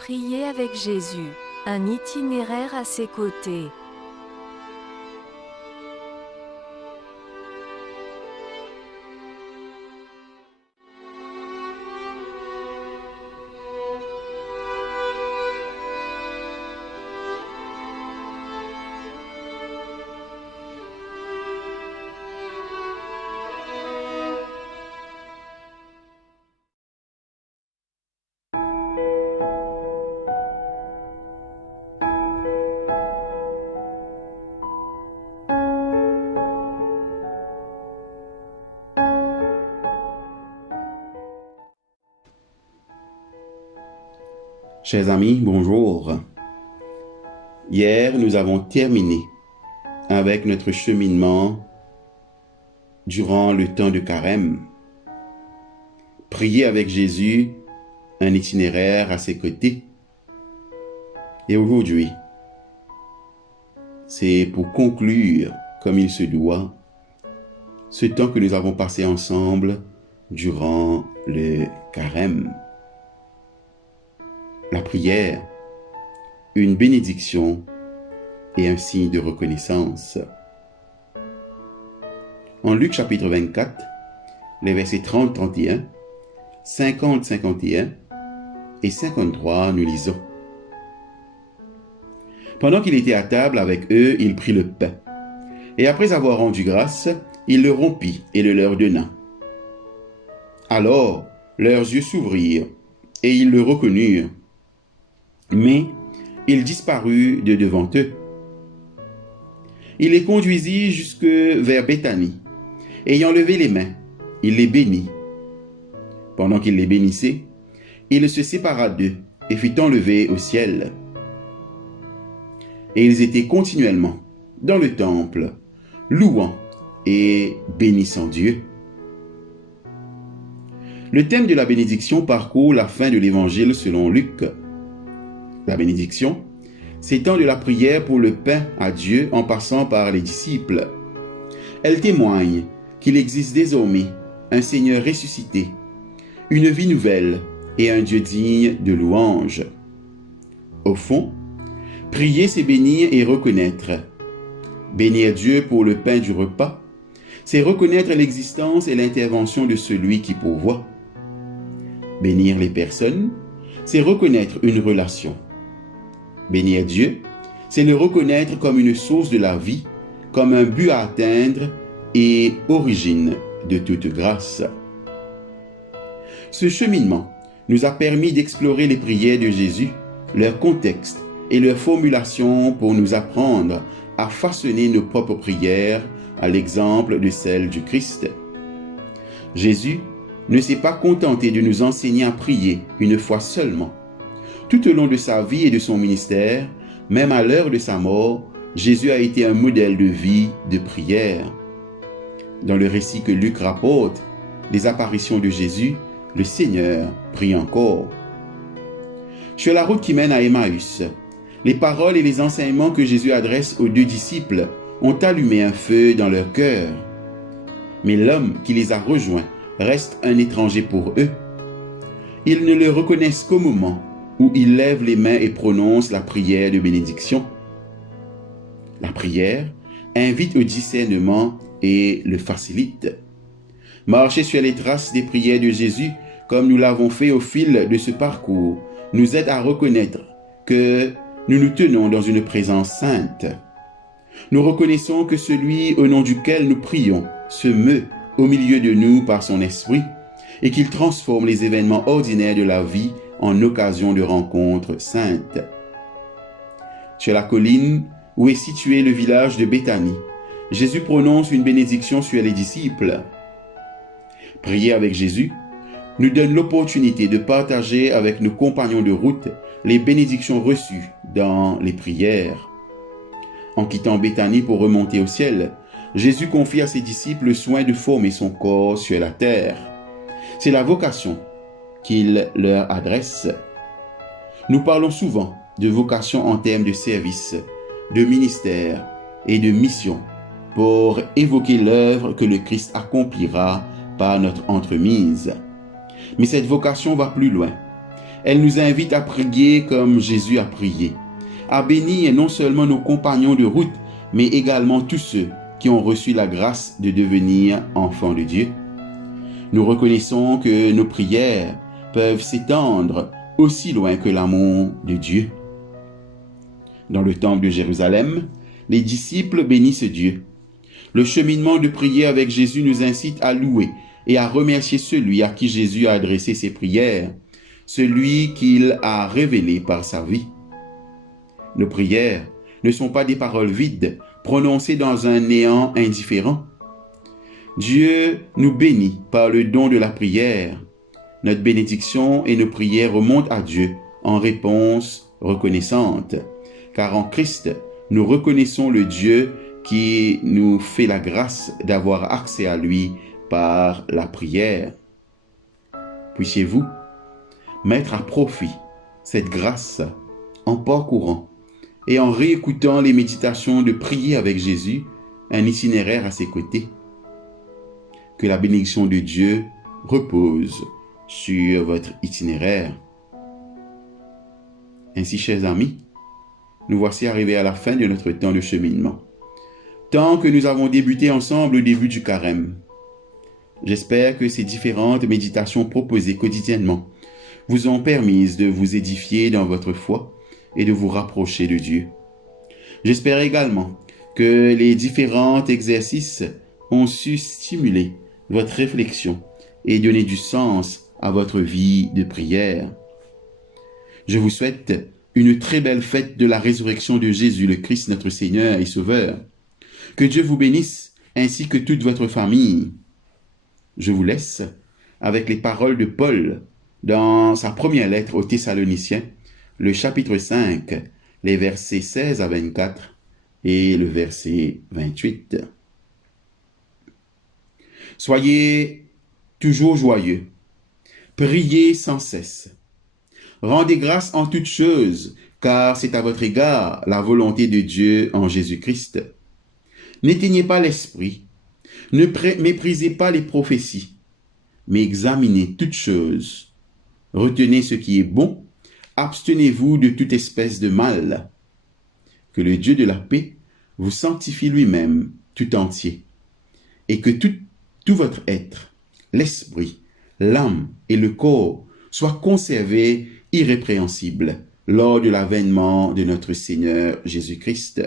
Prier avec Jésus, un itinéraire à ses côtés. Chers amis, bonjour. Hier, nous avons terminé avec notre cheminement durant le temps de Carême. Prier avec Jésus, un itinéraire à ses côtés. Et aujourd'hui, c'est pour conclure, comme il se doit, ce temps que nous avons passé ensemble durant le Carême. La prière, une bénédiction et un signe de reconnaissance. En Luc chapitre 24, les versets 30-31, 50-51 et 53, nous lisons. Pendant qu'il était à table avec eux, il prit le pain. Et après avoir rendu grâce, il le rompit et le leur donna. Alors leurs yeux s'ouvrirent et ils le reconnurent. Mais il disparut de devant eux. Il les conduisit jusque vers Béthanie. Ayant levé les mains, il les bénit. Pendant qu'il les bénissait, il se sépara d'eux et fut enlevé au ciel. Et ils étaient continuellement dans le temple, louant et bénissant Dieu. Le thème de la bénédiction parcourt la fin de l'évangile selon Luc. La bénédiction s'étend de la prière pour le pain à Dieu en passant par les disciples. Elle témoigne qu'il existe désormais un Seigneur ressuscité, une vie nouvelle et un Dieu digne de louange. Au fond, prier, c'est bénir et reconnaître. Bénir Dieu pour le pain du repas, c'est reconnaître l'existence et l'intervention de celui qui pourvoit. Bénir les personnes, c'est reconnaître une relation. Bénir Dieu, c'est le reconnaître comme une source de la vie, comme un but à atteindre et origine de toute grâce. Ce cheminement nous a permis d'explorer les prières de Jésus, leur contexte et leur formulation pour nous apprendre à façonner nos propres prières à l'exemple de celles du Christ. Jésus ne s'est pas contenté de nous enseigner à prier une fois seulement. Tout au long de sa vie et de son ministère, même à l'heure de sa mort, Jésus a été un modèle de vie, de prière. Dans le récit que Luc rapporte, des apparitions de Jésus, le Seigneur prie encore. Sur la route qui mène à Emmaüs, les paroles et les enseignements que Jésus adresse aux deux disciples ont allumé un feu dans leur cœur. Mais l'homme qui les a rejoints reste un étranger pour eux. Ils ne le reconnaissent qu'au moment où il lève les mains et prononce la prière de bénédiction. La prière invite au discernement et le facilite. Marcher sur les traces des prières de Jésus, comme nous l'avons fait au fil de ce parcours, nous aide à reconnaître que nous nous tenons dans une présence sainte. Nous reconnaissons que celui au nom duquel nous prions se meut au milieu de nous par son esprit et qu'il transforme les événements ordinaires de la vie en occasion de rencontres saintes. Sur la colline où est situé le village de Béthanie, Jésus prononce une bénédiction sur les disciples. Prier avec Jésus nous donne l'opportunité de partager avec nos compagnons de route les bénédictions reçues dans les prières. En quittant Béthanie pour remonter au ciel, Jésus confie à ses disciples le soin de former son corps sur la terre. C'est la vocation qu'il leur adresse. Nous parlons souvent de vocation en termes de service, de ministère et de mission pour évoquer l'œuvre que le Christ accomplira par notre entremise. Mais cette vocation va plus loin. Elle nous invite à prier comme Jésus a prié, à bénir non seulement nos compagnons de route, mais également tous ceux qui ont reçu la grâce de devenir enfants de Dieu. Nous reconnaissons que nos prières peuvent s'étendre aussi loin que l'amour de Dieu. Dans le temple de Jérusalem, les disciples bénissent Dieu. Le cheminement de prière avec Jésus nous incite à louer et à remercier celui à qui Jésus a adressé ses prières, celui qu'il a révélé par sa vie. Nos prières ne sont pas des paroles vides, prononcées dans un néant indifférent. Dieu nous bénit par le don de la prière. Notre bénédiction et nos prières remontent à Dieu en réponse reconnaissante, car en Christ, nous reconnaissons le Dieu qui nous fait la grâce d'avoir accès à lui par la prière. Puissiez-vous mettre à profit cette grâce en parcourant et en réécoutant les méditations de prier avec Jésus, un itinéraire à ses côtés. Que la bénédiction de Dieu repose sur votre itinéraire. Ainsi, chers amis, nous voici arrivés à la fin de notre temps de cheminement. Tant que nous avons débuté ensemble au début du carême. J'espère que ces différentes méditations proposées quotidiennement vous ont permis de vous édifier dans votre foi et de vous rapprocher de Dieu. J'espère également que les différents exercices ont su stimuler votre réflexion et donner du sens à votre vie de prière. Je vous souhaite une très belle fête de la résurrection de Jésus le Christ, notre Seigneur et Sauveur. Que Dieu vous bénisse ainsi que toute votre famille. Je vous laisse avec les paroles de Paul dans sa première lettre aux Thessaloniciens, le chapitre 5, les versets 16 à 24 et le verset 28. Soyez toujours joyeux, priez sans cesse. Rendez grâce en toutes choses, car c'est à votre égard la volonté de Dieu en Jésus-Christ. N'éteignez pas l'esprit, ne méprisez pas les prophéties, mais examinez toutes choses. Retenez ce qui est bon, abstenez-vous de toute espèce de mal. Que le Dieu de la paix vous sanctifie lui-même tout entier, et que tout votre être, l'esprit, l'âme et le corps soient conservés irrépréhensibles lors de l'avènement de notre Seigneur Jésus-Christ.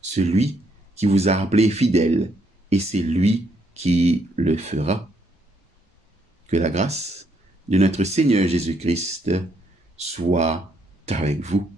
Celui qui vous a appelé fidèle, et c'est lui qui le fera. Que la grâce de notre Seigneur Jésus-Christ soit avec vous.